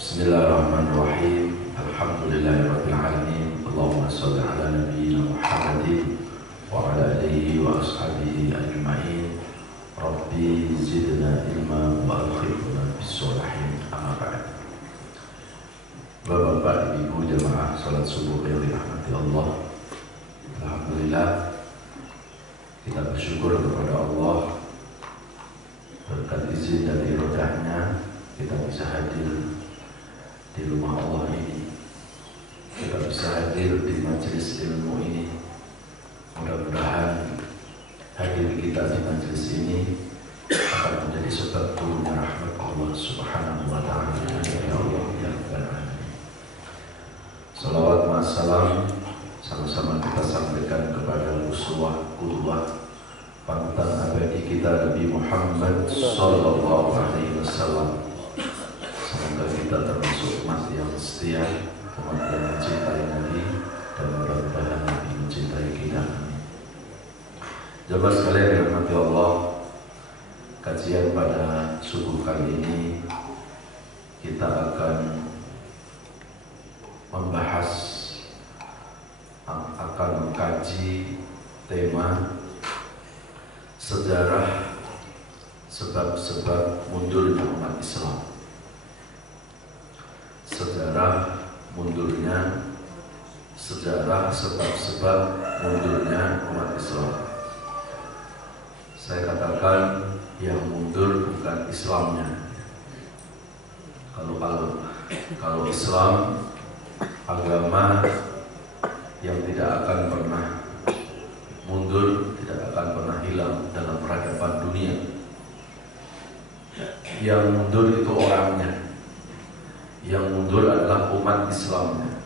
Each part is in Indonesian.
Bismillahirrahmanirrahim. Alhamdulillahirabbil alamin. Allahumma shalli ala nabiyyina Muhammadin wa ala alihi wa ashabihi ajma'in. Rabbi zidna ilma wa alhiqna bis-sholihin. Amma ba'd. Bapak-bapak, ibu jamaah salat subuh yang dirahmati Allah. Alhamdulillah, kita bersyukur kepada Allah. Berkat izin dan iradahnya kita bisa hadir di rumah Allah ini, kita bisa hadir di majelis ilmu ini. Mudah-mudahan hadir kita di majelis ini akan menjadi sebab turunnya rahmat Allah Subhanahu wa Ta'ala. Ya Allah ya Rabbal Alamin. Salawat wa salam sama-sama kita sampaikan kepada uswah qudwah panutan abadi kita Nabi Muhammad sallallahu alaihi wasallam. Semoga kita termasuk umat yang setia, umat yang mencintai Nabi, dan mudah-mudahan Nabi mencintai kita. Jemaah sekalian yang dirahmati Allah, kajian pada subuh kali ini kita akan membahas, akan mengkaji tema sejarah sebab-sebab mundurnya umat Islam. Sejarah sebab-sebab mundurnya umat Islam. Saya katakan yang mundur bukan Islamnya. Kalau Islam agama yang tidak akan pernah mundur, tidak akan pernah hilang dalam peradaban dunia. Yang mundur itu orangnya. Yang mundur adalah umat Islamnya.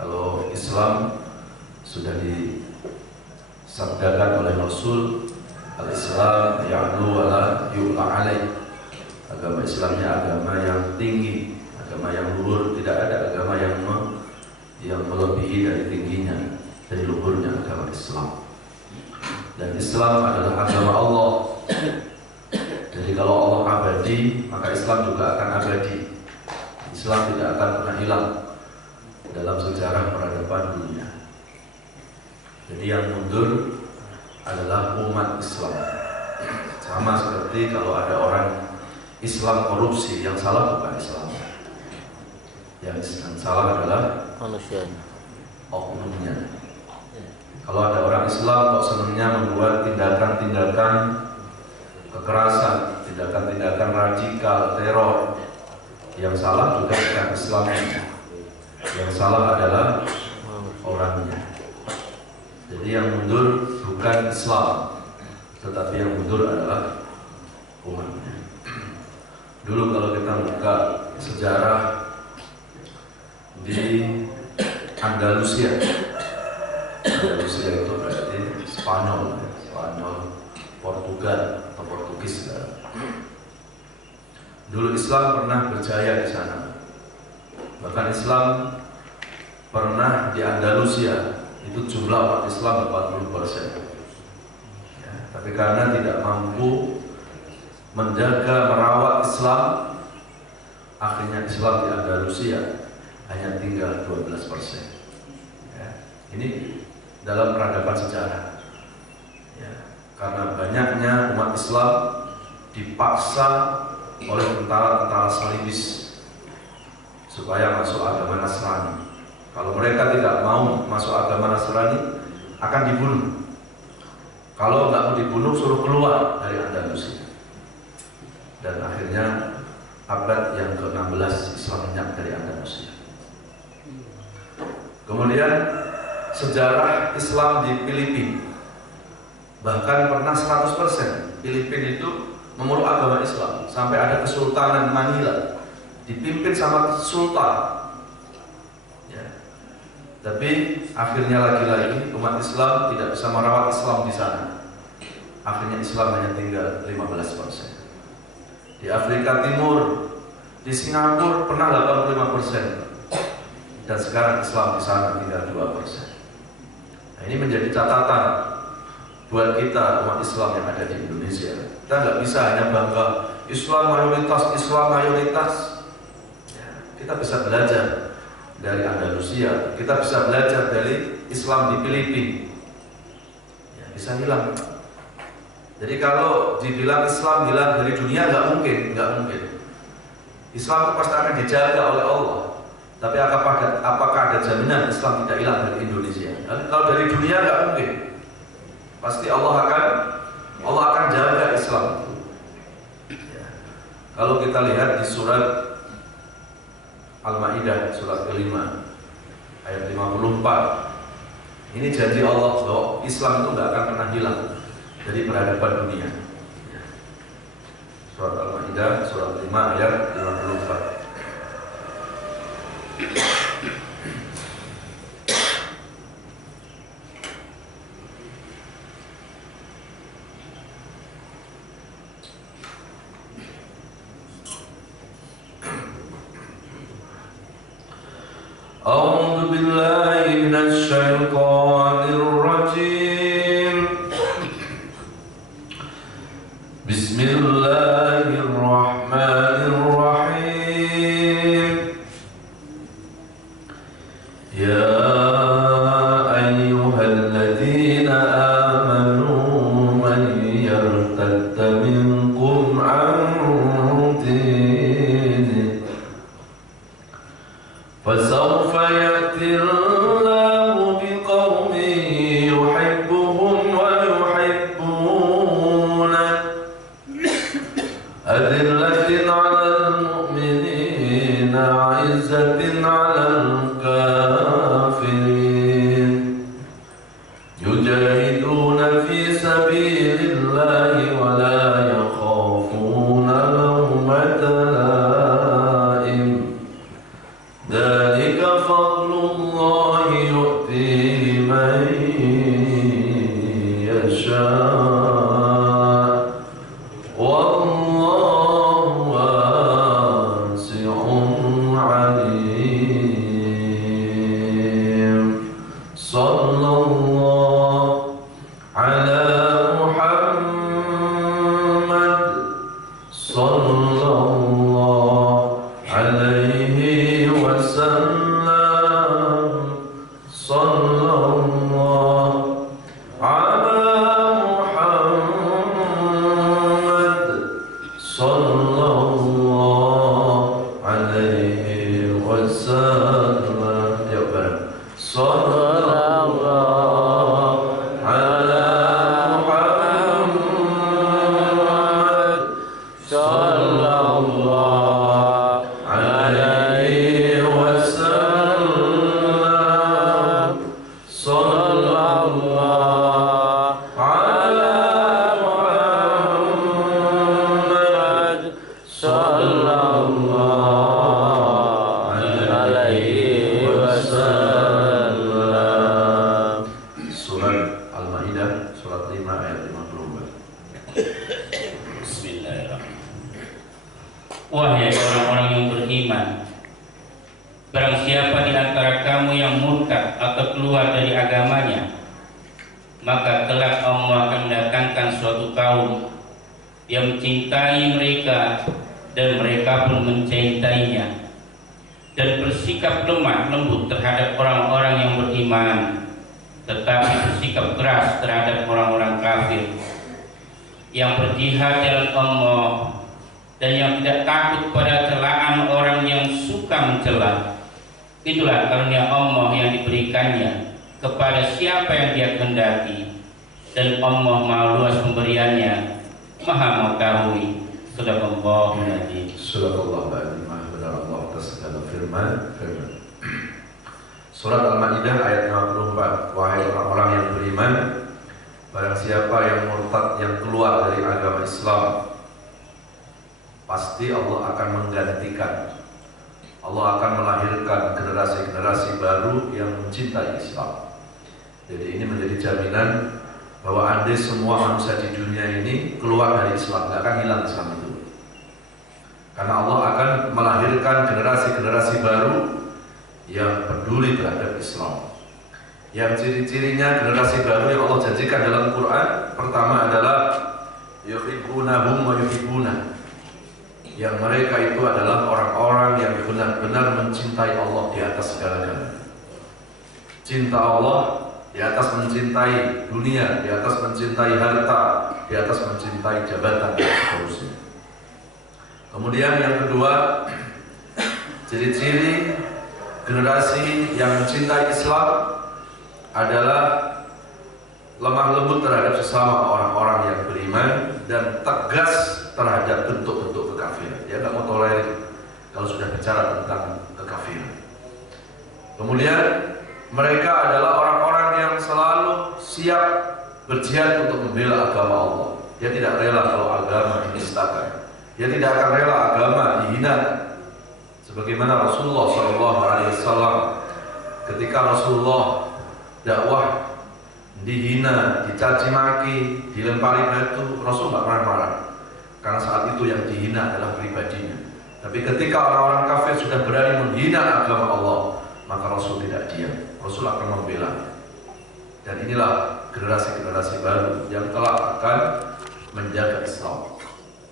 Kalau Islam sudah disabdakan oleh Rasul, al-Islam ya'lu wa la yu'la alaih. Agama Islamnya agama yang tinggi, agama yang luhur. Tidak ada agama yang melebihi dari tingginya, dari luhurnya agama Islam. Dan Islam adalah agama Allah. Jadi kalau Allah abadi, maka Islam juga akan abadi. Islam tidak akan pernah hilang dalam sejarah peradaban dunia. Jadi yang mundur adalah umat Islam. Sama seperti kalau ada orang Islam korupsi, yang salah bukan Islam. Yang salah adalah manusianya, oknumnya. Kalau ada orang Islam kok senangnya membuat tindakan-tindakan kekerasan, tindakan-tindakan radikal, teror, yang salah juga bukan Islamnya. Yang salah adalah orangnya. Jadi yang mundur bukan Islam, tetapi yang mundur adalah umatnya. Dulu kalau kita buka sejarah di Andalusia itu berarti Spanyol, Portugal atau Portugis. Dulu Islam pernah berjaya di sana. Bahkan Islam pernah di Andalusia itu jumlah umat Islam 40%. Ya, tapi karena tidak mampu menjaga merawat Islam, akhirnya Islam di Andalusia hanya tinggal 12%. Ya, ini dalam peradaban sejarah. Ya, karena banyaknya umat Islam dipaksa oleh tentara-tentara salibis supaya masuk agama Nasrani. Kalau mereka tidak mau masuk agama Nasrani, akan dibunuh. Kalau nggak mau dibunuh, suruh keluar dari Andalusia. Dan akhirnya abad yang ke-16 Islam lenyap dari Andalusia. Kemudian sejarah Islam di Filipina, bahkan pernah 100% Filipina itu memeluk agama Islam, sampai ada Kesultanan Manila dipimpin sama sultan. Ya. Tapi akhirnya lagi-lagi umat Islam tidak bisa merawat Islam di sana. Akhirnya Islam hanya tinggal 15%. Di Afrika Timur, di Singapura pernah 85%. Dan sekarang Islam di sana tinggal 2%. Nah, ini menjadi catatan buat kita umat Islam yang ada di Indonesia. Kita nggak bisa hanya bangga Islam mayoritas, Kita bisa belajar dari Andalusia, kita bisa belajar dari Islam di Filipina. Ya, bisa hilang. Jadi kalau dibilang Islam hilang dari dunia, nggak mungkin. Islam itu pasti akan dijaga oleh Allah. Tapi apakah ada jaminan Islam tidak hilang dari Indonesia? Kalau dari dunia nggak mungkin. Pasti Allah akan jaga Islam. Ya. Kalau kita lihat di surat Al-Maidah surat ke-5 ayat 54. Ini janji Allah bahwa Islam itu nggak akan pernah hilang dari peradaban dunia. Surat Al-Maidah surat 5 ayat 54. A'udzu billahi minasy syaithanir rajim. Bismillahirrahmanirrahim. Ya ayyuhalladzina amanu man yartadda minkum an dinihi فسوف يأتي الله بقوم يحبهم ويحبونه أذلة على المؤمنين عزة على الكافرين يجاهدون في سبيل الله ولا يخافون لومة لائم ذلك فضل الله يؤتيه من يشاء والله واسع عليم صلى الله على محمد صلى الله عليه وسلم صلى الله على محمد صلى الله عليه وسلم يا رب صلى الله على محمد صلى الله عليه وسلم صلى الله على محمد صلى الله عليه وسلم. Surat Al-Maidah surat 5 ayat 54. Bismillahirrahmanirrahim. Wahai orang-orang yang beriman, barang siapa di antara kamu yang murtad atau keluar dari agamanya, maka kelak Allah akan mendatangkan suatu kaum yang mencintai mereka dan mereka pun mencintainya, dan bersikap lemah lembut terhadap orang-orang yang beriman, tetapi bersikap keras terhadap orang-orang kafir, yang berjihad dalam Allah dan yang tidak takut pada celaan orang yang suka mencela. Itulah karunia Allah yang diberikannya kepada siapa yang Dia kehendaki, dan Allah Maha luas pemberiannya, Maha mengetahui. Shadaqallahul Azim. Shadaqallahu al-azim. Benar Allah atas segala firman. Surat Al-Maidah ayat 54. Wahai orang-orang yang beriman, barang siapa yang murtad, yang keluar dari agama Islam, pasti Allah akan menggantikan. Allah akan melahirkan generasi-generasi baru yang mencintai Islam. Jadi ini menjadi jaminan bahwa andai semua manusia di dunia ini keluar dari Islam, tidak akan hilang Islam itu. Karena Allah akan melahirkan generasi-generasi baru yang peduli terhadap Islam. Yang ciri-cirinya generasi baru yang Allah janjikan dalam Quran, pertama adalah yuhibbunahum wa yuhibbunah. Yang mereka itu adalah orang-orang yang benar-benar mencintai Allah di atas segala-galanya. Cinta Allah di atas mencintai dunia, di atas mencintai harta, di atas mencintai jabatan dan seterusnya. Kemudian yang kedua, ciri-ciri generasi yang mencintai Islam adalah lemah lembut terhadap sesama orang-orang yang beriman dan tegas terhadap bentuk-bentuk kekafiran. Dia tidak mau tolerir kalau sudah bicara tentang kekafiran. Kemudian mereka adalah orang-orang yang selalu siap berjihad untuk membela agama Allah. Dia tidak rela kalau agama dinistakan. Dia tidak akan rela agama dihina. Sebagaimana Rasulullah SAW ketika Rasulullah dakwah dihina, dicaci maki, dilempari batu, Rasul tidak pernah marah. Karena saat itu yang dihina adalah pribadinya. Tapi ketika orang-orang kafir sudah berani menghina agama Allah, maka Rasul tidak diam. Rasul akan membela. Dan inilah generasi-generasi baru yang telah akan menjaga Islam.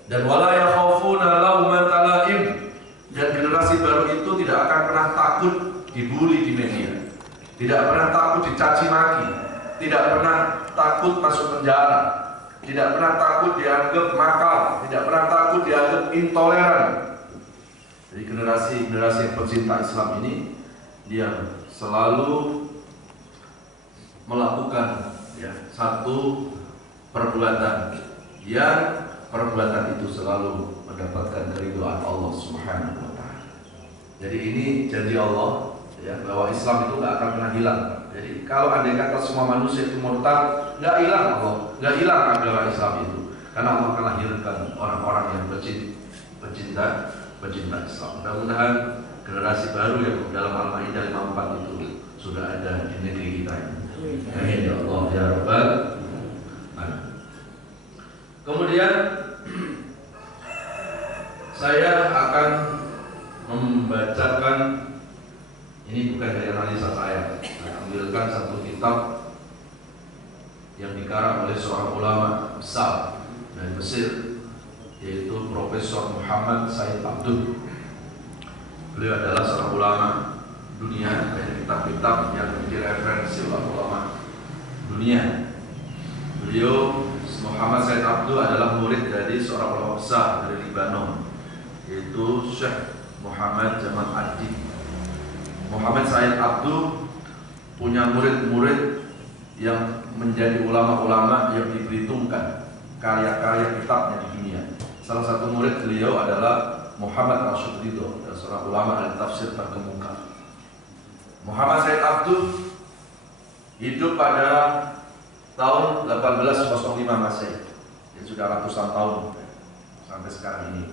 Dan wala yakhafuna laumata laim. Dan generasi baru itu tidak akan pernah takut dibully di media, tidak pernah takut dicaci maki, tidak pernah takut masuk penjara, tidak pernah takut dianggap makar, tidak pernah takut dianggap intoleran. Jadi generasi pecinta Islam ini dia selalu melakukan satu perbuatan yang perbuatan itu selalu mendapatkan keridhaan Allah Subhanahu wa taala. Jadi ini janji Allah bahwa Islam itu nggak akan pernah hilang. Jadi kalau andai kata semua manusia itu murtad, nggak hilang Allah, nggak hilang agama Islam itu. Karena Allah akan lahirkan orang-orang yang pecinta Islam. Mudah-mudahan generasi baru yang dalam Al-Maidah 54 itu sudah ada di negeri kita ini. Amin ya Allah ya Rabbal alamin. Kemudian saya akan membacakan, ini bukan dari analisa saya ambilkan satu kitab yang dikarang oleh seorang ulama besar dari Mesir, yaitu Profesor Muhammad Said Abduh. Beliau adalah seorang ulama dunia, banyak kitab-kitab yang menjadi referensi ulama dunia. Beliau Muhammad Said Abduh adalah murid dari seorang ulama besar dari Libanon, yaitu Syekh Muhammad Jamal Ad-Din. Muhammad Said Abduh punya murid-murid yang menjadi ulama-ulama yang diperhitungkan karya-karya kitabnya di dunia. Salah satu murid beliau adalah Muhammad Rashid Ridho, seorang ulama ahli tafsir terkemuka. Muhammad Said Abduh hidup pada tahun 1805 Masehi, yang sudah ratusan tahun sampai sekarang ini.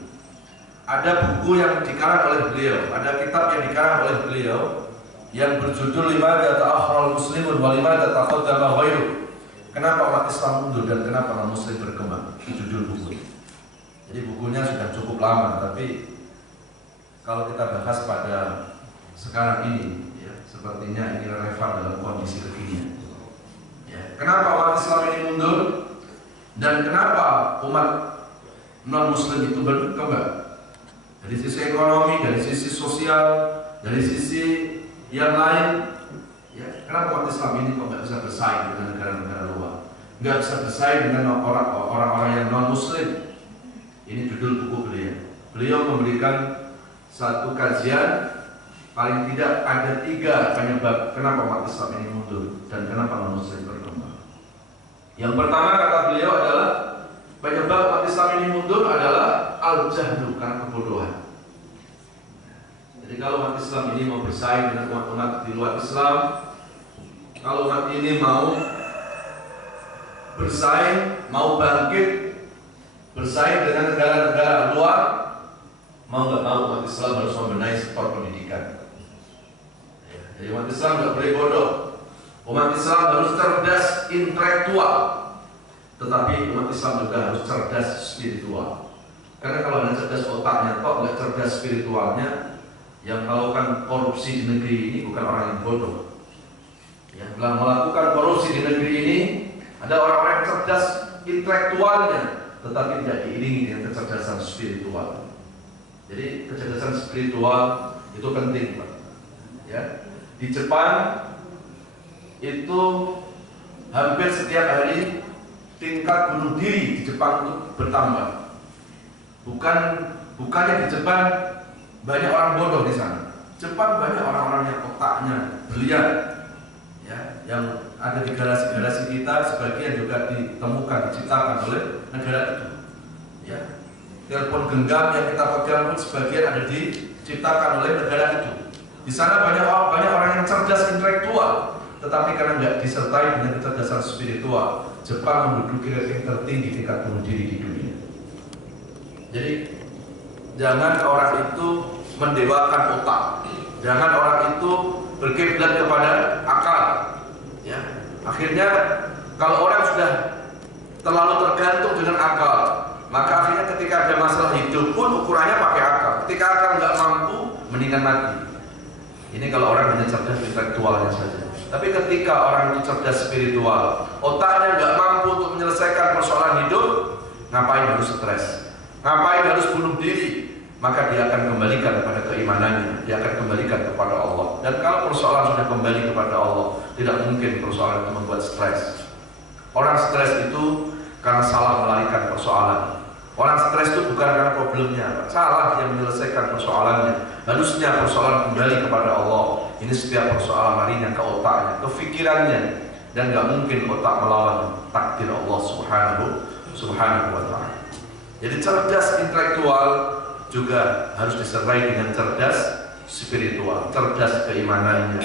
Ada buku yang dikarang oleh beliau, ada kitab yang dikarang oleh beliau yang berjudul Limadha Ta'akhkharal Muslimun wa Limadha Taqaddama Ghairuh. Kenapa umat Islam mundur dan kenapa non Muslim berkembang? Itu judul buku. Jadi bukunya sudah cukup lama, tapi kalau kita bahas pada sekarang ini, sepertinya ini relevan dalam kondisi kekinian. Kenapa umat Islam ini mundur dan kenapa umat non Muslim itu berkembang? Dari sisi ekonomi, dari sisi sosial, dari sisi yang lain, kenapa umat Islam ini kok nggak bisa bersaing dengan negara-negara luar, nggak bisa bersaing dengan orang-orang yang non Muslim? Ini judul buku beliau. Beliau memberikan satu kajian, paling tidak ada 3 penyebab kenapa umat Islam ini mundur dan kenapa non Muslim berkembang. Yang pertama kata beliau adalah penyebab umat Islam ini mundur adalah al-jahlu, karena kebodohan. Jadi kalau umat Islam ini mau bersaing dengan umat-umat di luar Islam, kalau umat ini mau bersaing, mau bangkit, bersaing dengan negara-negara luar, mau nggak mau umat Islam harus membenahi sektor pendidikan. Jadi umat Islam nggak boleh bodoh. Umat Islam harus cerdas intelektual, tetapi umat Islam juga harus cerdas spiritual. Karena kalau anda cerdas otaknya, kok nggak cerdas spiritualnya, yang melakukan korupsi di negeri ini bukan orang yang bodoh. Yang telah melakukan korupsi di negeri ini ada orang-orang yang cerdas intelektualnya, tetapi tidak diiringi dengan kecerdasan spiritual. Jadi kecerdasan spiritual Itu penting, Pak. Ya. Di Jepang itu hampir setiap hari tingkat bunuh diri di Jepang itu bertambah. Bukannya di Jepang banyak orang bodoh di sana. Jepang banyak orang-orang yang otaknya brilian, ya, yang ada di garasi-garasi kita, sebagian juga ditemukan, diciptakan oleh negara itu. Ya, telepon genggam yang kita pegang pun sebagian ada diciptakan oleh negara itu. Di sana banyak orang yang cerdas intelektual, tetapi karena nggak disertai dengan kecerdasan spiritual, Jepang menduduki ranking tertinggi tingkat bunuh diri di dunia. Jadi jangan orang itu mendewakan otak, jangan orang itu berkiblat kepada akal. Ya, akhirnya kalau orang sudah terlalu tergantung dengan akal, maka akhirnya ketika ada masalah hidup pun ukurannya pakai akal. Ketika akal nggak mampu, mendingan mati. Ini kalau orang hanya cerdas intelektualnya saja. Tapi ketika orang itu cerdas spiritual, otaknya nggak mampu untuk menyelesaikan persoalan hidup, ngapain harus stres? Ngapain harus bunuh diri? Maka dia akan kembalikan kepada keimanannya, dia akan kembalikan kepada Allah. Dan kalau persoalan sudah kembali kepada Allah, tidak mungkin persoalan itu membuat stres. Orang stres itu karena salah melarikan persoalan. Orang stres itu bukan karena problemnya, salah dia menyelesaikan persoalannya. Harusnya persoalan kembali kepada Allah. Ini setiap persoalan larinya ke otaknya, ke pikirannya, dan nggak mungkin otak melawan takdir Allah Subhanahu wa Ta'ala. Jadi cerdas intelektual juga harus disertai dengan cerdas spiritual, cerdas keimanannya.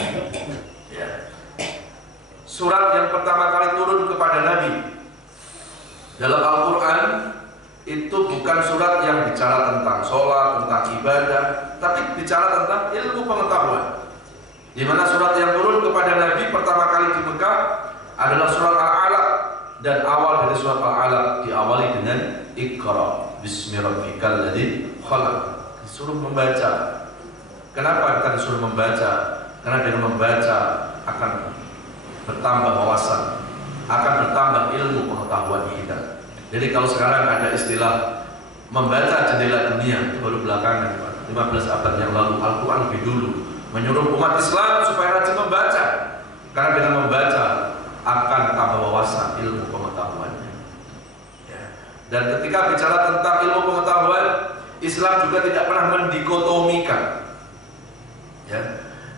Ya. Surat yang pertama kali turun kepada Nabi dalam Al-Quran itu bukan surat yang bicara tentang sholat, tentang ibadah, tapi bicara tentang ilmu pengetahuan. Di mana surat yang turun kepada Nabi pertama kali di Mekah adalah surat Al-Alaq, dan awal dari surat Al-Alaq diawali dengan Iqra bismi rabbikal ladzi khalaq. Disuruh membaca. Kenapa kita disuruh membaca? Karena dengan membaca akan bertambah wawasan, akan bertambah ilmu pengetahuan kita. Jadi kalau sekarang ada istilah membaca jendela dunia, itu baru belakangan, 15 abad yang lalu. Al-Quran lebih dulu menyuruh umat Islam supaya rajin membaca, karena dengan membaca akan tambah wawasan ilmu pengetahuannya. Ya. Dan ketika bicara tentang ilmu pengetahuan, Islam juga tidak pernah mendikotomikan. Ya.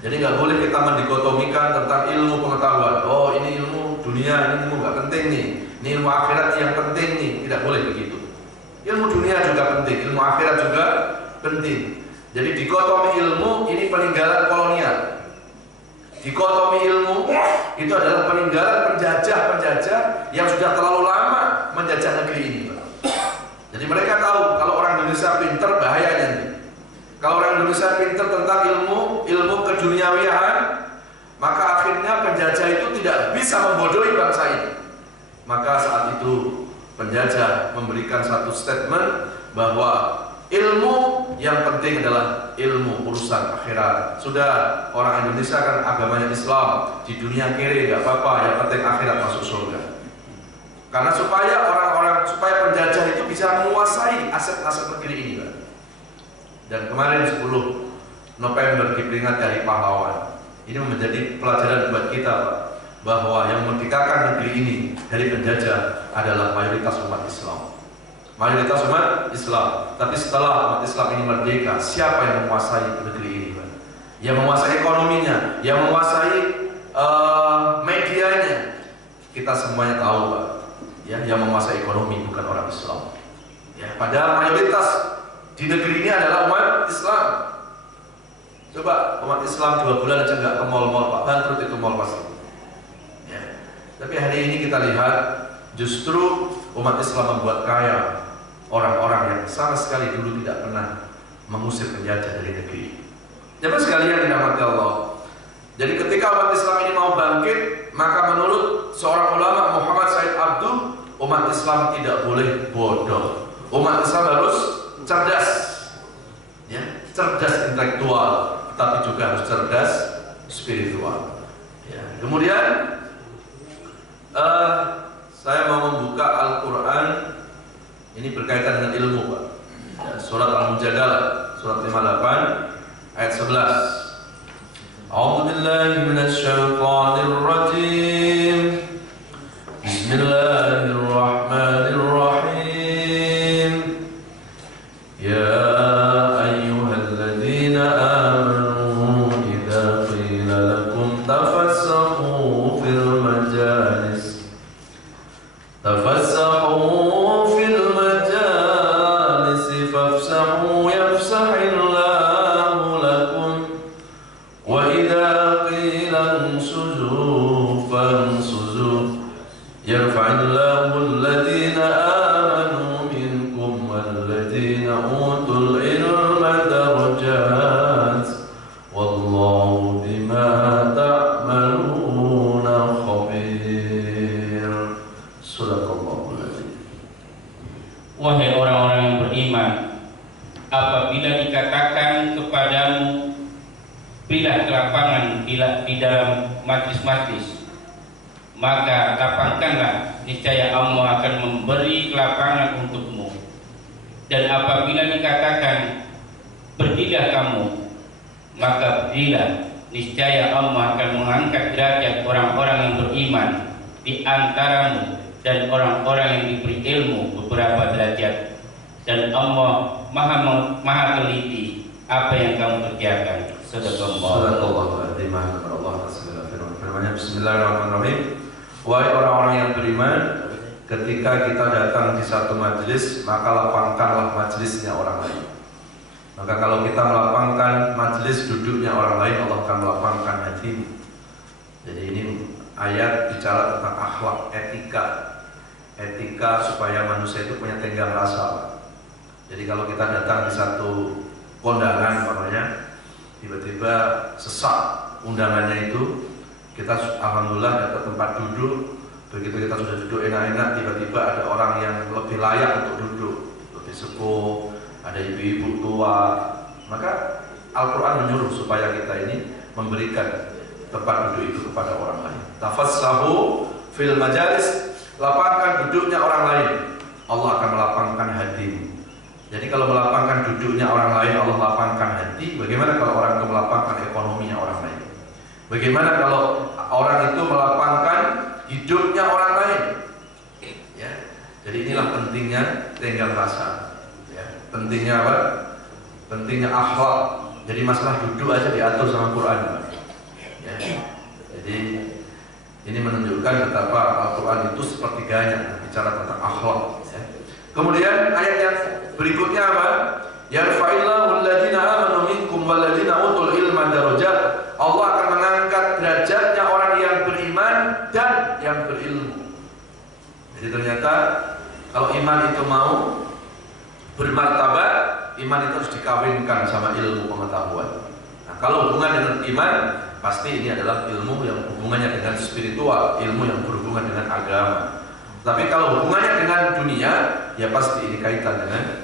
Jadi nggak boleh kita mendikotomikan tentang ilmu pengetahuan. Oh, ini ilmu dunia, ini ilmu nggak penting nih. Ini ilmu akhirat yang penting nih. Tidak boleh begitu. Ilmu dunia juga penting, ilmu akhirat juga penting. Jadi dikotomi ilmu ini peninggalan kolonial. Dikotomi ilmu itu adalah peninggalan penjajah-penjajah yang sudah terlalu lama menjajah negeri ini. Jadi mereka tahu kalau orang Indonesia pinter, bahayanya nih. Kalau orang Indonesia pinter tentang ilmu keduniawian, maka akhirnya penjajah itu tidak bisa membodohi bangsa ini. Maka saat itu penjajah memberikan satu statement bahwa ilmu yang penting adalah ilmu urusan akhirat. Sudah, orang Indonesia kan agamanya Islam, di dunia kiri nggak apa-apa, yang penting akhirat masuk surga. Karena supaya penjajah itu bisa menguasai aset-aset negeri ini, Pak. Dan kemarin 10 November diperingati Hari Pahlawan. Ini menjadi pelajaran buat kita, Pak, bahwa yang memerdekakan negeri ini dari penjajah adalah mayoritas umat Islam. Mayoritas umat Islam. Tapi setelah umat Islam ini merdeka, siapa yang menguasai negeri ini, Pak? Yang menguasai ekonominya, yang menguasai medianya. Kita semuanya tahu, Pak. Ya, yang menguasai ekonomi bukan orang Islam. Ya, padahal mayoritas di negeri ini adalah umat Islam. Coba umat Islam 2 bulan aja nggak ke mall-mall, Pak, bangkrut itu mall pasti. Ya. Tapi hari ini kita lihat justru umat Islam membuat kaya orang-orang yang sama sekali dulu tidak pernah mengusir penjajah dari negeri. Jadi sekalian dirahmati Allah. Jadi ketika umat Islam ini mau bangkit, maka menurut seorang ulama Muhammad Said Abduh, umat Islam tidak boleh bodoh. Umat Islam harus cerdas, ya, cerdas intelektual, tapi juga harus cerdas spiritual. Ya. Kemudian saya mau membuka Al-Quran. Ini berkaitan dengan ilmu, Pak. Ya, surat Al-Mujadalah, surat 58. ayat 11. A'udzu billahi minasy syaithanir rajim. Bismillahirrahmanirrahim. Ya ayyuhalladzina amanu idza qila lakum tafassahu fil majalis fafsahu yafsahillahu lakum wa idza qila ansuzu fansuzu yarfa'illahu alladhina amanu minkum walladhina utul ilma darajat wallahu bima ta'maluna khabir. Sadaqallahul azim. Wahai orang-orang yang beriman, apabila dikatakan kepadamu pilih lapangan di dalam majlis-majlis, maka lapangkanlah, niscaya Allah akan memberi lapangan untukmu. Dan apabila dikatakan berdirilah kamu, maka berdirilah, niscaya Allah akan mengangkat derajat orang-orang yang beriman di antaramu dan orang-orang yang diberi ilmu beberapa derajat. Dan Allah maha teliti apa yang kamu kerjakan. Sadaqallahu al-azim. Allah firman-Nya, Bismillahirrahmanirrahim. Wahai orang-orang yang beriman, ketika kita datang di satu majelis, maka lapangkanlah majelisnya orang lain. Maka kalau kita melapangkan majelis duduknya orang lain, Allah akan melapangkan hatimu. Jadi ini ayat bicara tentang akhlak, etika supaya manusia itu punya tenggang rasa. Jadi kalau kita datang di satu kondangan, makanya tiba-tiba sesak undangannya itu, kita alhamdulillah dapat tempat duduk. Begitu kita sudah duduk enak-enak, tiba-tiba ada orang yang lebih layak untuk duduk, lebih sepuh, ada ibu-ibu tua. Maka Al-Quran menyuruh supaya kita ini memberikan tempat duduk itu kepada orang lain. Tafassahu fil majalis, lapangkan duduknya orang lain, Allah akan melapangkan hatimu. Jadi kalau melapangkan duduknya orang lain, Allah lapangkan hati. Bagaimana kalau orang itu melapangkan ekonominya orang lain? Bagaimana kalau orang itu melapangkan hidupnya orang lain? Ya. Jadi inilah pentingnya tenggang rasa. Ya. Pentingnya apa? Pentingnya akhlak. Jadi masalah duduk aja diatur sama Quran. Ya. Jadi ini menunjukkan betapa Al-Quran itu sepertiganya bicara tentang akhlak. Ya. Kemudian ayat yang berikutnya apa? Yarfa'illahu alladhina amanu minkum walladhina utul ilma darajat. Allah akan mengangkat derajatnya orang yang beriman dan yang berilmu. Jadi ternyata kalau iman itu mau bermartabat, iman itu harus dikawinkan sama ilmu pengetahuan. Nah, kalau hubungan dengan iman, pasti ini adalah ilmu yang hubungannya dengan spiritual, ilmu yang berhubungan dengan agama. Tapi kalau hubungannya dengan dunia, ya pasti ini kaitan dengan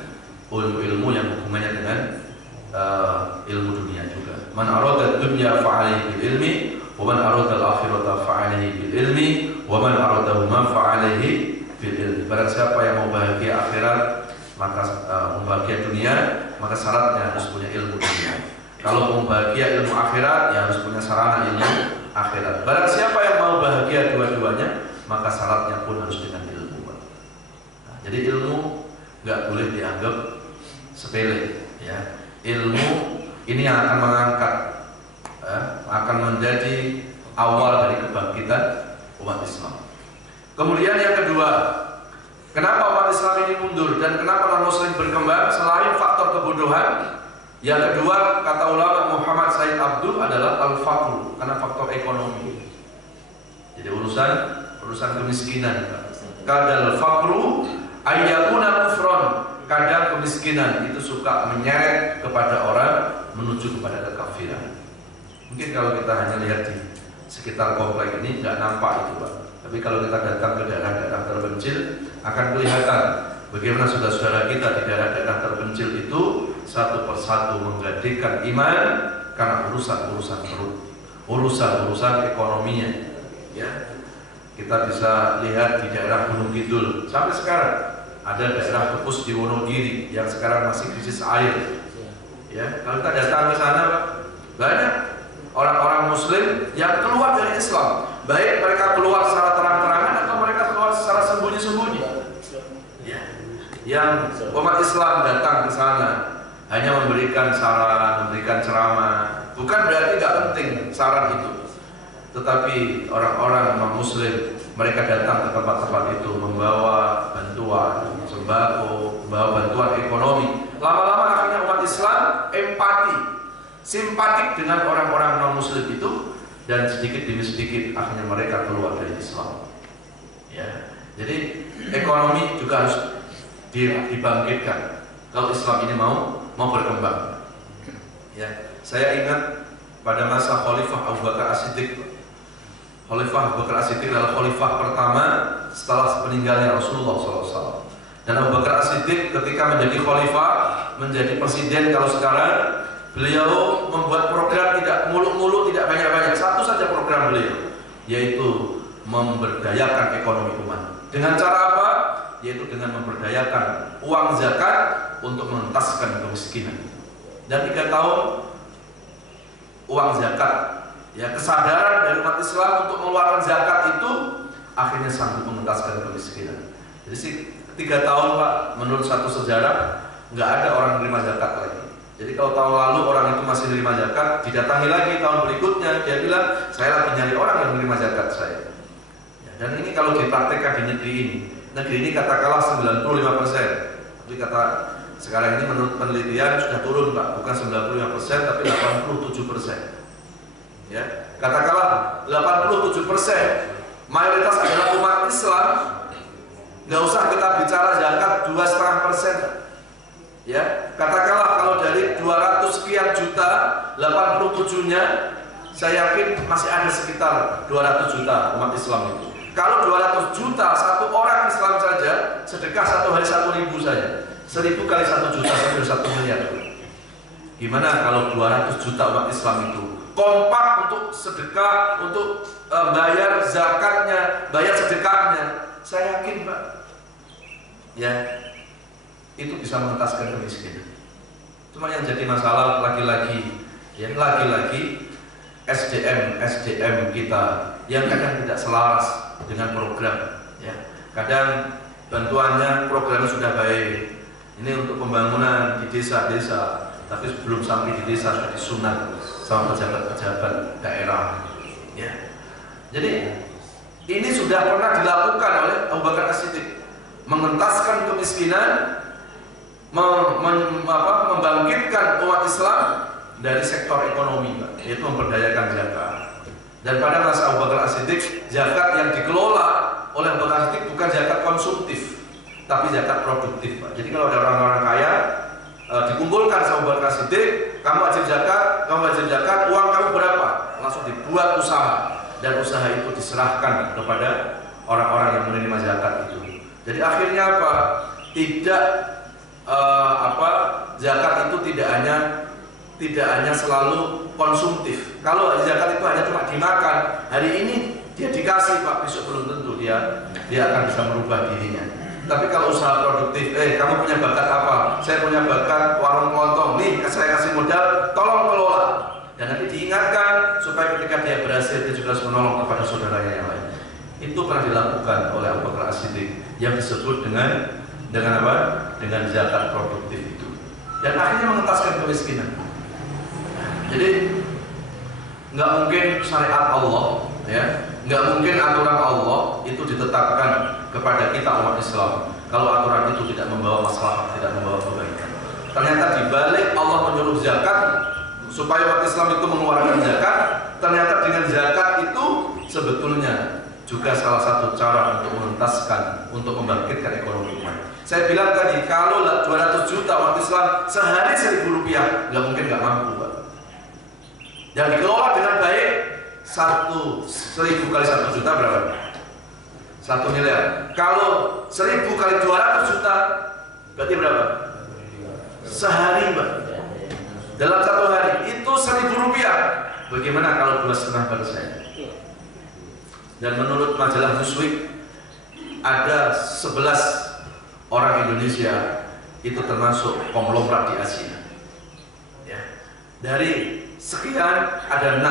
ilmu yang hubungannya dengan ilmu dunia juga. Man arada dunya fa'alaihi bil ilmi, wa man arada al-akhirata fa'alaihi bil ilmi, wa man aradahuma fa'alaihi bil ilmi. Barang siapa yang mau bahagia akhirat, maka membahagia dunia, maka syaratnya harus punya ilmu dunia. Kalau mau bahagia ilmu akhirat, ya harus punya sarana ilmu akhirat. Barang siapa yang mau bahagia dua-duanya, maka syaratnya pun harus dengan ilmu. Nah, jadi ilmu nggak boleh dianggap sepele. Ya, ilmu ini yang akan mengangkat, akan menjadi awal dari kebangkitan umat Islam. Kemudian yang kedua, kenapa umat Islam ini mundur dan kenapa non-Muslim berkembang selain faktor kebodohan? Yang kedua, kata ulama Muhammad Said Abdul adalah al-faqru, karena faktor ekonomi. Jadi urusan kemiskinan. Kadal faqru ayyakuna kufron. Kadang kemiskinan itu suka menyeret kepada orang menuju kepada kekafiran. Mungkin kalau kita hanya lihat di sekitar komplek ini nggak nampak itu, Pak. Tapi kalau kita datang ke daerah-daerah terpencil, akan kelihatan bagaimana saudara-saudara kita di daerah-daerah terpencil itu satu persatu menggadaikan iman karena urusan-urusan perut, urusan-urusan ekonominya. Ya, kita bisa lihat di daerah Gunung Kidul sampai sekarang ada daerah Tepus di Wonogiri yang sekarang masih krisis air. Ya, kalau kita datang ke sana, Pak, banyak orang-orang Muslim yang keluar dari Islam, baik mereka keluar secara terang-terangan atau mereka keluar secara sembunyi-sembunyi. Ya. Yang umat Islam datang ke sana hanya memberikan saran, memberikan ceramah. Bukan berarti tidak penting saran itu, tetapi orang-orang non-Muslim mereka datang ke tempat-tempat itu membawa bantuan sembako, membawa bantuan ekonomi. Lama-lama akhirnya umat Islam empati, simpatik dengan orang-orang non-Muslim itu, dan sedikit demi sedikit akhirnya mereka keluar dari Islam. Ya, jadi ekonomi juga harus dibangkitkan kalau Islam ini mau berkembang. Ya, saya ingat pada masa Khalifah Abu Bakar As-Siddiq. Khalifah Abu Bakar As-Siddiq adalah khalifah pertama setelah meninggalnya Rasulullah SAW. Dan Abu Bakar As-Siddiq ketika menjadi khalifah, menjadi presiden kalau sekarang, beliau membuat program tidak muluk-muluk, tidak banyak-banyak. Satu saja program beliau, yaitu memberdayakan ekonomi umat. Dengan cara apa? Yaitu dengan memberdayakan uang zakat untuk mengentaskan kemiskinan. Dan 3 tahun uang zakat, ya, kesadaran dari umat Islam untuk mengeluarkan zakat itu akhirnya sanggup mengentaskan kemiskinan. Jadi 3 tahun, Pak, menurut satu sejarah nggak ada orang menerima zakat lagi. Jadi kalau tahun lalu orang itu masih menerima zakat, didatangi lagi tahun berikutnya, dia bilang saya lagi nyari orang yang menerima zakat saya. Ya, dan ini kalau dipraktekkan di negeri ini katakanlah 95%. Tapi kata sekarang ini menurut penelitian sudah turun, Pak, bukan 95% tapi 87%. Ya, katakanlah 87% mayoritas adalah umat Islam. Nggak usah kita bicara zakat 2,5%. Ya, katakanlah kalau dari 200 sekian juta, 87-nya saya yakin masih ada sekitar 200 juta umat Islam itu. Kalau 200 juta satu orang Islam saja, sedekah satu hari 1.000 saja. 1.000 kali 1 juta sampai 1 miliar. Gimana kalau 200 juta umat Islam itu kompak untuk sedekah, untuk bayar zakatnya, bayar sedekahnya? Saya yakin, Pak, ya, itu bisa mengentaskan kemiskinan. Cuma yang jadi masalah lagi-lagi SDM kita yang kadang tidak selaras dengan program. Ya, kadang bantuannya programnya sudah baik, ini untuk pembangunan di desa-desa, tapi sebelum sampai di desa sudah disunat sama pejabat-pejabat daerah. Ya, jadi ini sudah pernah dilakukan oleh Abu Bakar As-Siddiq, mengentaskan kemiskinan, membangkitkan umat Islam dari sektor ekonomi, yaitu memberdayakan zakat. Dan pada masa Abu Bakar As-Siddiq, zakat yang dikelola oleh Abu Bakar As-Siddiq bukan zakat konsumtif, tapi zakat produktif, Pak. Jadi kalau ada orang-orang kaya dikumpulkan sama Abu Bakar As-Siddiq, kamu wajib zakat, uang kamu berapa? Langsung dibuat usaha, dan usaha itu diserahkan kepada orang-orang yang menerima zakat itu. Jadi akhirnya apa? Zakat itu tidak hanya selalu konsumtif. Kalau zakat itu hanya cuma dimakan, hari ini dia dikasih, Pak, besok belum tentu dia akan bisa merubah dirinya. Tapi kalau usaha produktif, kamu punya bakat apa? Saya punya bakat warung kelontong, nih saya kasih modal, tolong kelola. Dan nanti diingatkan supaya ketika dia berhasil, dia juga harus menolong kepada saudaranya yang lain. Itu pernah dilakukan oleh Abu Bakar As-Siddiq yang disebut dengan apa? Dengan zakat produktif itu. Dan akhirnya mengentaskan kemiskinan. Jadi nggak mungkin syariat Allah, ya, nggak mungkin aturan Allah itu ditetapkan kepada kita umat Islam kalau aturan itu tidak membawa masalah, tidak membawa kebaikan. Ternyata di balik Allah menyuruh zakat supaya umat Islam itu mengeluarkan zakat, ternyata dengan zakat itu sebetulnya juga salah satu cara untuk mengentaskan, untuk membangkitkan ekonomi umat. Saya bilang tadi, kalau 200 juta umat Islam sehari 1.000 rupiah, nggak mungkin nggak mampu, Pak. Yang dikelola dengan baik, 1.000 kali 1 juta berapa? 1 miliar. Kalau 1.000 kali 200 juta, berarti berapa? Sehari, Pak. Dalam 1 hari itu 1.000 rupiah. Bagaimana kalau 2,5%? Dan menurut majalah Newsweek, ada 11 orang Indonesia itu termasuk konglomerat di Asia. Ya. Dari sekian ada 6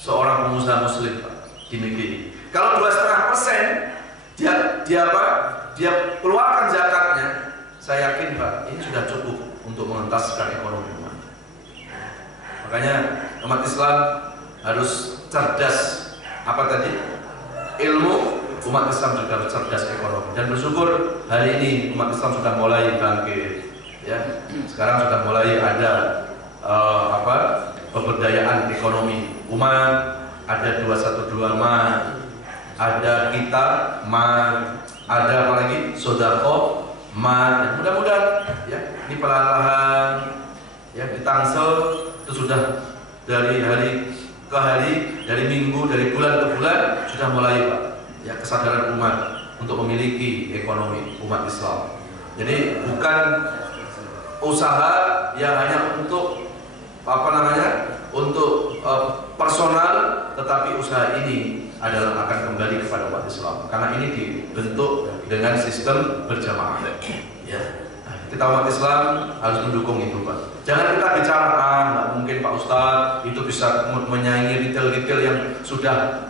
seorang pengusaha muslim Pak, di negeri ini. Kalau 2,5% dia keluarkan zakatnya, saya yakin Pak, ini sudah cukup untuk mengentaskan ekonomi umat. Makanya umat Islam harus cerdas. Apa tadi? Ilmu, umat Islam juga harus cerdas ekonomi. Dan bersyukur hari ini umat Islam sudah mulai bangkit. Ya, sekarang sudah mulai ada pemberdayaan ekonomi umat. Ada 212 ma, ada kita ma, ada apa lagi? Sodako ma. Mudah-mudahan ya ini perlahan ya di Tangsel itu sudah dari hari ke hari, dari minggu, dari bulan ke bulan sudah mulai Pak ya kesadaran umat untuk memiliki ekonomi umat Islam. Jadi bukan usaha yang hanya untuk untuk personal, tetapi usaha ini adalah akan kembali kepada umat Islam karena ini dibentuk dengan sistem berjamaah. Ya, kita umat Islam harus mendukung itu Pak. Jangan kita bicara nggak mungkin Pak Ustadz itu bisa menyaingi retail yang sudah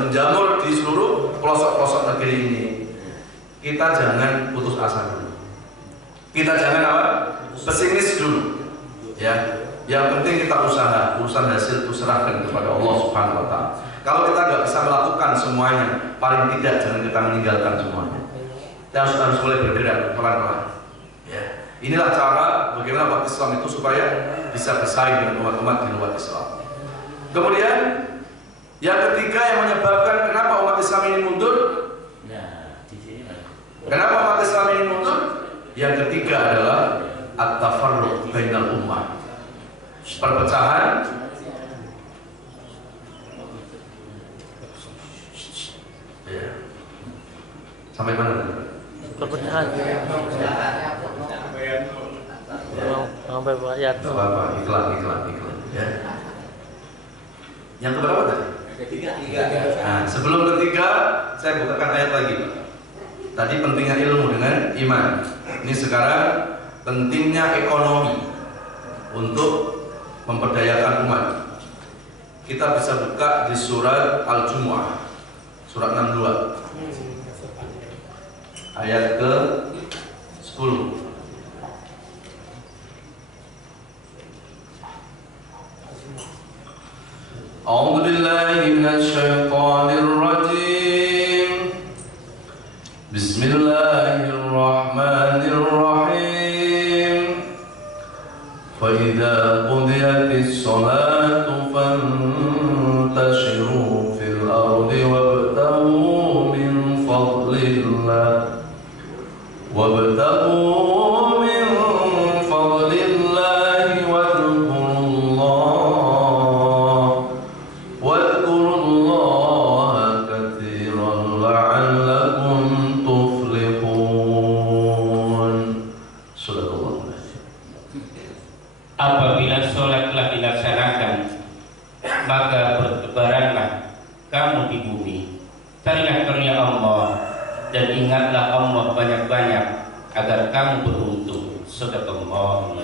menjamur di seluruh pelosok-pelosok negeri ini. Kita jangan putus asa dulu. Kita jangan pesimis dulu. Ya, yang penting kita usaha, urusan hasil itu serahkan kepada Allah Subhanahu Wa Taala. Kalau kita nggak bisa melakukan semuanya, paling tidak jangan kita meninggalkan semuanya. Kita harus mulai bergerak pelan-pelan. Ya, inilah cara bagaimana umat Islam itu supaya bisa bersaing dengan umat-umat di luar Islam. Kemudian yang ketiga yang menyebabkan kenapa umat Islam ini mundur? Kenapa umat Islam ini mundur? Yang ketiga adalah at-tafarruq bainal ummah. Perpecahan ya. Sampai mana? Perpecahan. Sampai ayat. Apa? Iklan ya. Yang keberapa tadi? Ketiga. Nah, sebelum ketiga saya bukakan ayat lagi Pak. Tadi pentingnya ilmu dengan iman. Ini sekarang pentingnya ekonomi untuk memperdayakan umat. Kita bisa buka di surat Al-Jumu'ah, surat 62, ayat ke 10. A'udzu billahi minasy syaithanir rajim. Bismillahirrahmanirrahim. Fa idza qudiyatis shalatu fantashiru fil ardi wabtaghu min fadlillah Apabila sholat telah dilaksanakan, maka bertebaranlah kamu di bumi, carilah karunia Allah dan ingatlah Allah banyak-banyak agar kamu beruntung. Sadaqallahu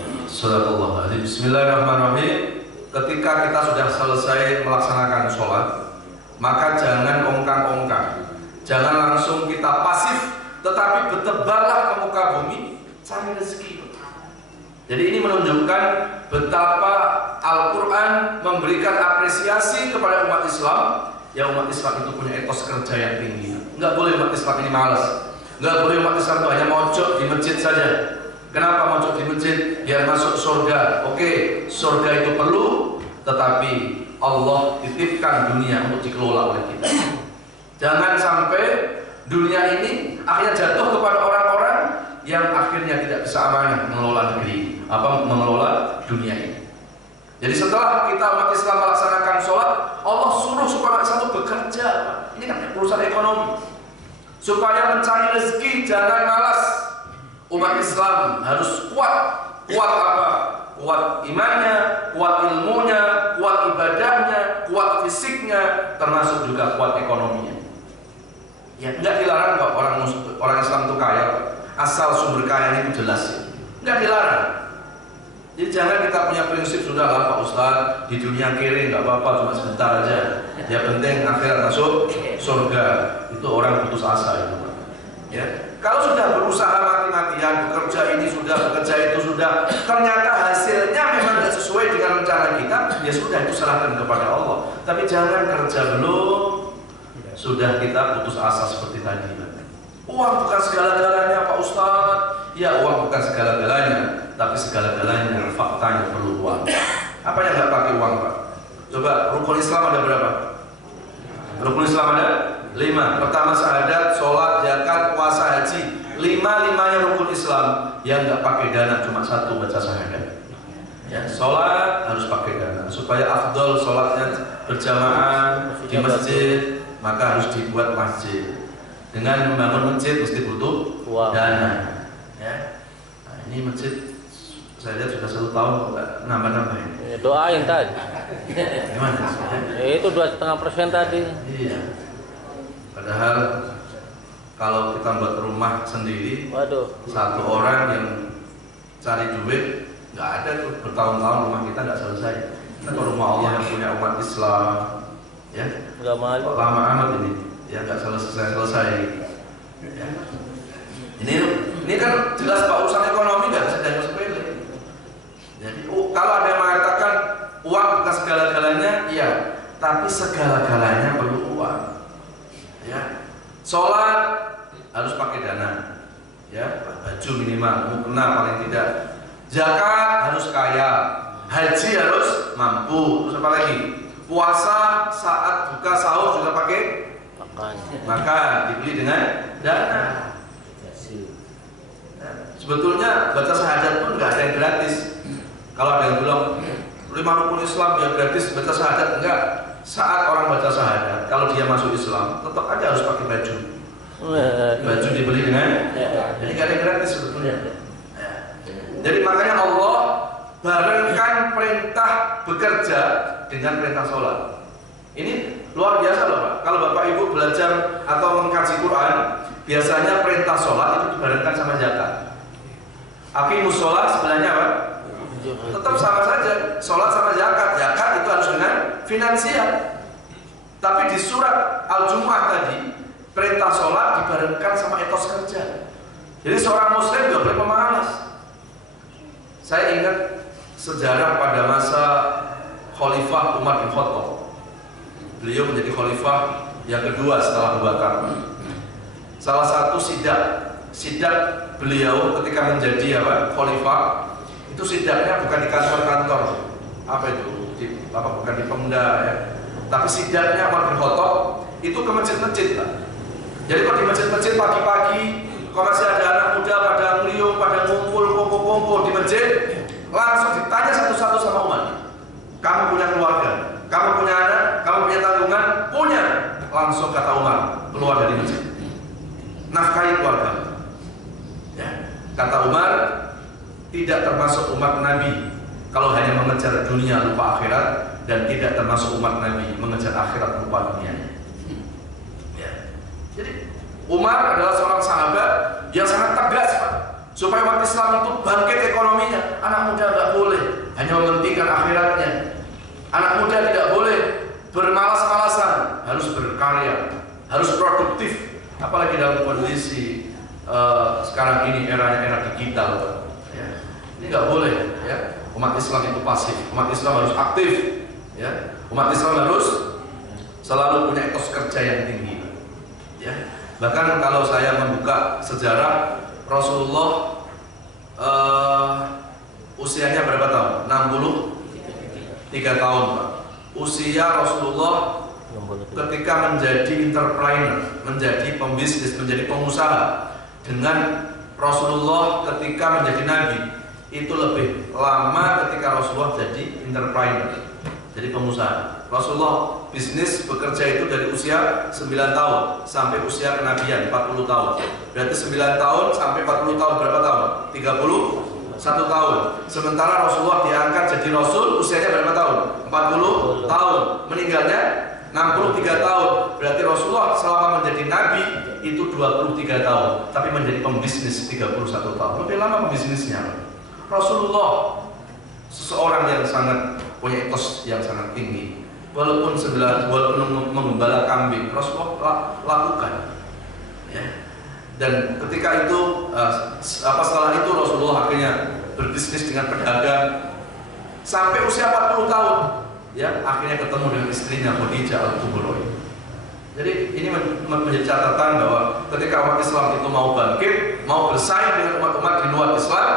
alaihi. Bismillahirrahmanirrahim. Ketika kita sudah selesai melaksanakan sholat, maka jangan ongkang-ongkang, jangan langsung kita pasif, tetapi bertebarlah ke muka bumi cari rezeki. Jadi ini menunjukkan betapa Al-Quran memberikan apresiasi kepada umat Islam. Ya, umat Islam itu punya etos kerja yang tinggi. Nggak boleh umat Islam ini malas. Nggak boleh umat Islam itu hanya mojok di masjid saja. Kenapa mojok di masjid? Biar masuk surga. Oke, surga itu perlu, tetapi Allah titipkan dunia untuk dikelola oleh kita. Jangan sampai dunia ini akhirnya jatuh kepada orang-orang yang akhirnya tidak bisa amanah mengelola negeri, mengelola dunia ini. Jadi setelah kita umat Islam melaksanakan sholat, Allah suruh supaya satu bekerja. Ini kan urusan ekonomi. Supaya mencari rezeki, jangan malas. Umat Islam harus kuat. Kuat apa? Kuat imannya, kuat ilmunya, kuat ibadahnya, kuat fisiknya, termasuk juga kuat ekonominya. Ya, tidak dilarang kok orang Islam itu kaya, asal sumber kayanya itu jelas. Tidak dilarang. Jadi jangan kita punya prinsip sudah lah Pak Ustadz, di dunia kiri nggak apa-apa, cuma sebentar aja. Ya penting akhirat masuk surga. Itu orang putus asa itu Pak. Ya, kalau sudah berusaha mati-matian, bekerja ini sudah, bekerja itu sudah, ternyata hasilnya memang tidak sesuai dengan rencana kita, ya sudah itu serahkan kepada Allah. Tapi jangan kerja belum, sudah kita putus asa seperti tadi. Uang bukan segala-galanya Pak Ustadz. Ya uang bukan segala-galanya, tapi segala-galanya faktanya perlu uang. Apa yang nggak pakai uang Pak? Coba rukun Islam ada berapa? Rukun Islam ada 5. Pertama syahadat, sholat, zakat, puasa, haji. 5-5-nya rukun Islam. Yang nggak pakai dana cuma 1, baca syahadat. Ya, sholat harus pakai dana supaya afdol sholatnya berjamaah di masjid, maka harus dibuat masjid. Dengan membangun masjid mesti butuh dana. Ya. Nah, ini masjid saya lihat sudah 1 tahun nggak nambah-nambah ini. Ya, doain tadi. Gimana? Itu 2,5% tadi. Iya. Padahal kalau kita buat rumah sendiri, Waduh. 1 orang yang cari duit nggak ada tuh, bertahun-tahun rumah kita nggak selesai. Kita ke rumah Allah yang punya umat Islam, ya. Nggak malu. Kok lama amat ini, ya nggak selesai. Ya. Ini kan jelas Pak, urusan ekonomi nggak bisa dianggap sepele. Jadi kalau ada yang mengatakan uang bukan segala-galanya, iya, tapi segala-galanya perlu uang. Ya, sholat harus pakai dana, ya, baju minimal, mukena paling tidak. Zakat harus kaya, haji harus mampu. Terus apa lagi? Puasa saat buka sahur juga pakai makan, dibeli dengan dana. Sebetulnya baca syahadat pun nggak ada yang gratis. Kalau ada yang bilang 5 rukun Islam yang gratis baca syahadat, enggak. Saat orang baca syahadat, kalau dia masuk Islam, tetap aja harus pakai baju. Baju dibeli dengan, jadi nggak ada yang gratis sebetulnya. Jadi makanya Allah barengkan perintah bekerja dengan perintah sholat. Ini luar biasa loh Pak. Kalau Bapak Ibu belajar atau mengkaji Quran, biasanya perintah sholat itu dibarengkan sama zakat. Aqimus sholat sebenarnya apa? Tetap sama saja, sholat sama zakat. Zakat itu harus dengan finansial. Tapi di surat Al-Jumu'ah tadi, perintah sholat dibarengkan sama etos kerja. Jadi seorang muslim gak boleh pemalas. Saya ingat sejarah pada masa Khalifah Umar bin Khattab. Beliau menjadi khalifah yang kedua setelah Abu Bakar. Salah satu sidak beliau ketika menjadi khalifah, itu sidaknya bukan di kantor-kantor, bukan di Pemda ya, tapi sidaknya Umar bin Khattab itu ke masjid-masjid Pak. Jadi kalau di masjid-masjid pagi-pagi, kalau masih ada anak muda pada ngeliung, pada kumpul di masjid, langsung ditanya satu-satu sama Umar. Kamu punya keluarga, kamu punya anak, kamu punya tanggungan, punya. Langsung kata Umar, keluar dari masjid, nafkahi keluarga. Ya. Kata Umar, tidak termasuk umat Nabi kalau hanya mengejar dunia lupa akhirat, dan tidak termasuk umat Nabi mengejar akhirat lupa dunia. Ya. Jadi Umar adalah seorang sahabat yang sangat tegas Pak, supaya umat Islam itu bangkit ekonominya. Anak muda nggak boleh hanya mementingkan akhiratnya. Anak muda tidak boleh bermalas-malasan, harus berkarya, harus produktif. Apalagi dalam kondisi sekarang ini era digital, ya. Ini nggak boleh, ya. Umat Islam itu pasif, umat Islam harus aktif, ya. Umat Islam harus selalu punya etos kerja yang tinggi, ya. Bahkan kalau saya membuka sejarah Rasulullah, usianya berapa tahun? 63 tahun Pak. Usia Rasulullah ketika menjadi entrepreneur, menjadi pembisnis, menjadi pengusaha, dengan Rasulullah ketika menjadi nabi itu lebih lama ketika Rasulullah jadi entrepreneur, jadi pengusaha. Rasulullah bisnis bekerja itu dari usia 9 tahun sampai usia kenabian 40 tahun. Berarti 9 tahun sampai 40 tahun berapa tahun? 31 tahun. Sementara Rasulullah diangkat jadi Rasul usianya berapa tahun? 40 tahun. Meninggalnya 63 tahun. Berarti Rasulullah selama menjadi Nabi itu 23 tahun, tapi menjadi pembisnis 31 tahun. Lebih lama pembisnisnya. Rasulullah seseorang yang sangat punya etos yang sangat tinggi. Walaupun menggembala kambing, Rasulullah lakukan. Ya. Dan ketika itu, setelah itu Rasulullah akhirnya berbisnis dengan pedagang sampai usia 40 tahun. Ya, akhirnya ketemu dengan istrinya Khadijah Al-Kubra. Jadi ini menjadi catatan bahwa ketika umat Islam itu mau bangkit, mau bersaing dengan umat-umat di luar Islam,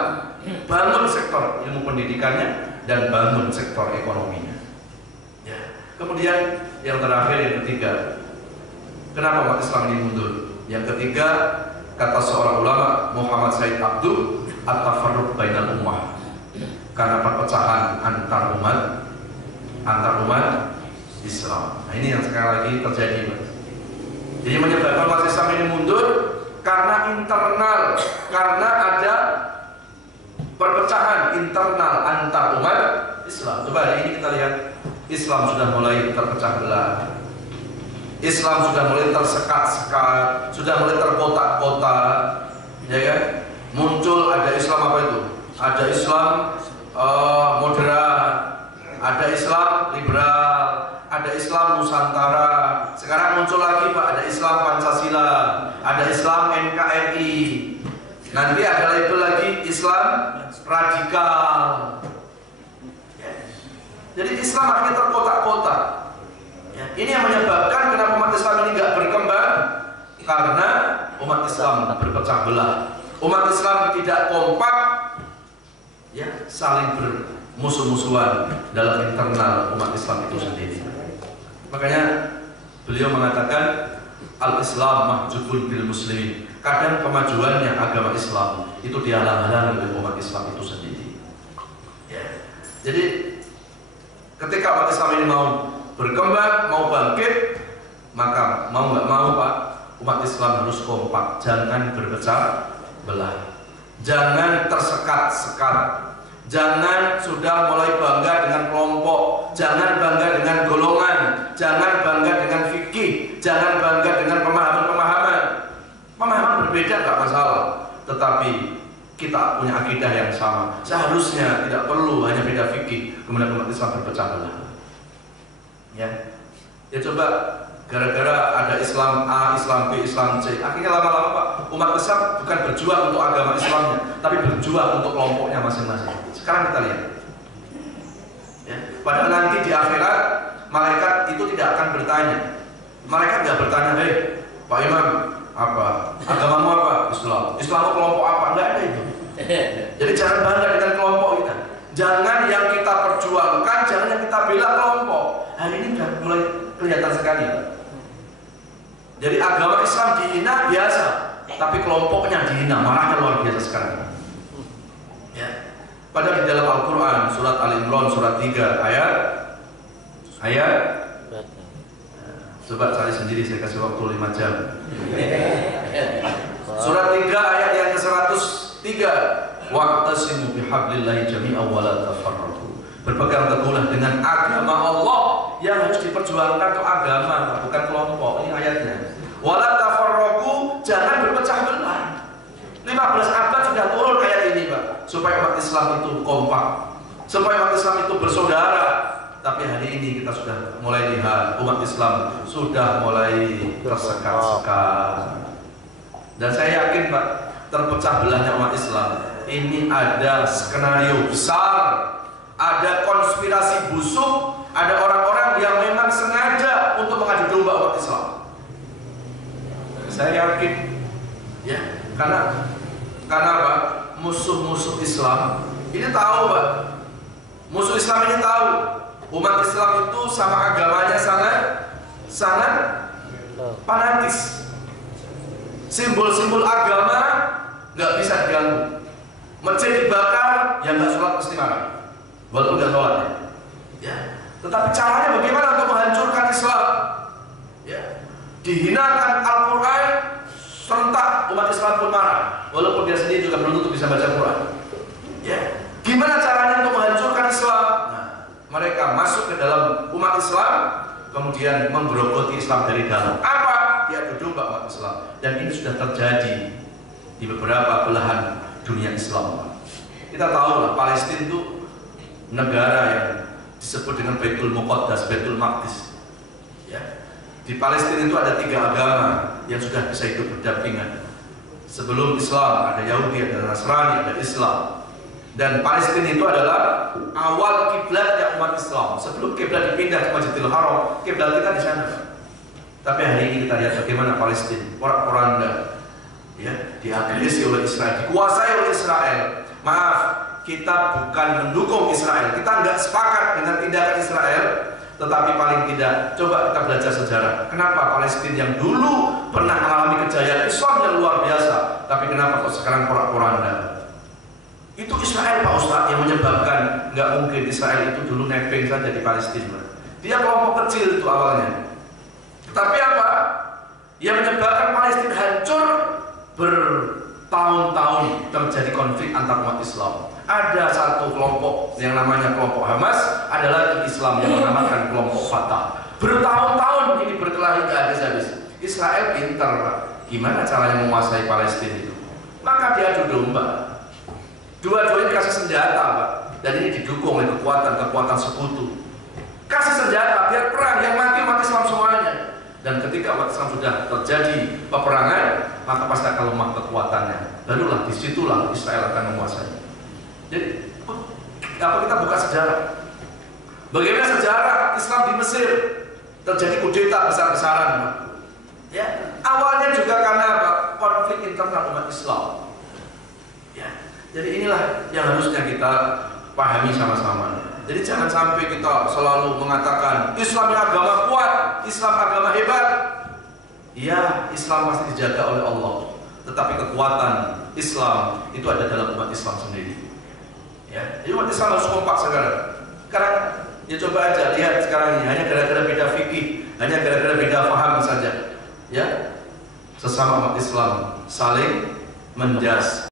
bangun sektor ilmu pendidikannya dan bangun sektor ekonominya. Ya. Kemudian yang terakhir, yang ketiga, kenapa umat Islam ini mundur? Yang ketiga, kata seorang ulama Muhammad Said Abduh, at-tafarruq bainal ummah, karena perpecahan antar umat Islam. Nah, ini yang sekali lagi terjadi. Jadi menyebabkan umat Islam ini mundur karena internal, karena ada perpecahan internal antar umat Islam. Coba hari ini kita lihat, Islam sudah mulai terpecah belah. Islam sudah mulai tersekat-sekat, sudah mulai terkotak-kotak, ya kan? Muncul ada Islam apa itu? Ada Islam moderat, ada Islam liberal, ada Islam Nusantara. Sekarang muncul lagi Pak, ada Islam Pancasila, ada Islam NKRI. Nanti ada label lagi Islam radikal. Jadi Islam akhirnya terkotak-kotak. Ya, ini yang menyebabkan kenapa umat Islam ini nggak berkembang, karena umat Islam berpecah belah. Umat Islam tidak kompak, ya, saling bermusuh-musuhan dalam internal umat Islam itu sendiri. Makanya beliau mengatakan al-Islam mahjubun bil muslimin. Kadang kemajuannya agama Islam itu dihalang-halangi oleh umat Islam itu sendiri. Ya. Jadi ketika umat Islam ini mau berkembang, mau bangkit, maka mau nggak mau Pak, umat Islam harus kompak, jangan berpecah belah, jangan tersekat-sekat, jangan sudah mulai bangga dengan kelompok, jangan bangga dengan golongan, jangan bangga dengan fikih, jangan bangga dengan pemahaman-pemahaman. Pemahaman berbeda nggak masalah, tetapi kita punya akidah yang sama. Seharusnya tidak perlu hanya beda fikih kemudian umat Islam berpecah belah. Ya coba gara-gara ada Islam A, Islam B, Islam C, akhirnya lama-lama Pak, umat Islam bukan berjuang untuk agama Islamnya, tapi berjuang untuk kelompoknya masing-masing. Sekarang kita lihat, ya, padahal nanti di akhirat malaikat itu tidak akan bertanya. Malaikat nggak bertanya, Pak Imam, apa agamamu apa? Islam. Islammu kelompok apa? Nggak ada itu. Jadi jangan bangga dengan kelompok kita. Jangan yang kita perjuangkan, jangan yang kita bela kelompok. Hari ini sudah mulai kelihatan sekali, Pak. Jadi agama Islam dihina biasa, tapi kelompoknya dihina, marahnya luar biasa sekarang. Ya. Padahal di dalam Al-Quran surat Al-Imran surat 3 ayat coba cari sendiri, saya kasih waktu 5 jam. Surat 3 ayat yang ke-103, wa'tasimu bihablillahi jami'an wa la tafarraqu. Berpegang teguhlah dengan agama Allah, yang harus diperjuangkan itu agama, bukan kelompok. Ini ayatnya. Wa la tafarraqu, jangan berpecah belah. 15 abad sudah turun ayat ini, Pak, supaya umat Islam itu kompak, supaya umat Islam itu bersaudara. Tapi hari ini kita sudah mulai lihat umat Islam sudah mulai tersekat-sekat. Dan saya yakin Pak, terpecah belahnya umat Islam ini ada skenario besar, ada konspirasi busuk, ada orang-orang yang memang sengaja untuk mengadu domba umat Islam. Saya yakin, ya, karena Pak, musuh-musuh Islam ini tahu Pak, musuh Islam ini tahu umat Islam itu sama agamanya sangat fanatis. Simbol-simbol agama nggak bisa diganggu. Masjid dibakar, ya nggak sholat pasti marah, walaupun nggak sholat. Ya. Tetapi caranya bagaimana untuk menghancurkan Islam? Ya. Dihinakan Al-Quran, serentak umat Islam pun marah, walaupun dia sendiri juga belum tentu bisa baca Quran. Ya. Gimana caranya untuk menghancurkan Islam? Nah, mereka masuk ke dalam umat Islam, kemudian menggerogoti Islam dari dalam. Apa? Dia domba umat Islam. Dan ini sudah terjadi di beberapa belahan dunia Islam. Kita tahu lah, Palestina itu negara yang disebut dengan Baitul Muqaddas, Baitul Maqdis. Ya. Di Palestina itu ada 3 agama yang sudah bisa hidup berdampingan. Sebelum Islam ada Yahudi, ada Nasrani, ada Islam. Dan Palestina itu adalah awal kiblatnya umat Islam. Sebelum kiblat dipindah ke Masjidil Haram, kiblat kita di sana. Tapi hari ini kita lihat bagaimana Palestina, porak-poranda, ya, diagresi oleh Israel, dikuasai oleh Israel. Maaf, kita bukan mendukung Israel, kita nggak sepakat dengan tindakan Israel, tetapi paling tidak coba kita belajar sejarah. Kenapa Palestina yang dulu pernah mengalami kejayaan Islam yang luar biasa, tapi kenapa kok sekarang porak-poranda? Itu Israel, Pak Ustaz, yang menyebabkan. Nggak mungkin Israel itu dulu nebeng saja di Palestina. Dia kelompok kecil itu awalnya. Tapi apa? Yang menyebabkan Palestina hancur, bertahun-tahun terjadi konflik antar umat Islam. Ada satu kelompok yang namanya kelompok Hamas, ada lagi Islam yang menamakan kelompok Fatah. Bertahun-tahun ini berkelahi gak habis-habis. Israel pintar, Pak. Gimana caranya menguasai Palestina itu? Maka dia adu domba. Dua-duanya kasih senjata, Pak. Dan ini didukung oleh kekuatan sekutu. Kasih senjata, biar perang, yang mati umat Islam semuanya. Dan ketika umat Islam sudah terjadi peperangan, maka pasti akan lemah kekuatannya. Barulah disitulah Israel akan menguasai. Jadi, apa kita buka sejarah? Bagaimana sejarah Islam di Mesir terjadi kudeta besar-besaran, Pak? Ya, awalnya juga karena apa? Konflik internal umat Islam. Ya, jadi inilah yang harusnya kita pahami sama-sama. Jadi jangan sampai kita selalu mengatakan Islam yang agama kuat, Islam agama hebat. Iya, Islam pasti dijaga oleh Allah. Tetapi kekuatan Islam itu ada dalam umat Islam sendiri. Ya, jadi umat Islam harus kompak sekarang. Sekarang ya coba aja lihat sekarang ini, hanya gara-gara beda fikih, hanya gara-gara beda paham saja. Ya, sesama umat Islam saling menjas,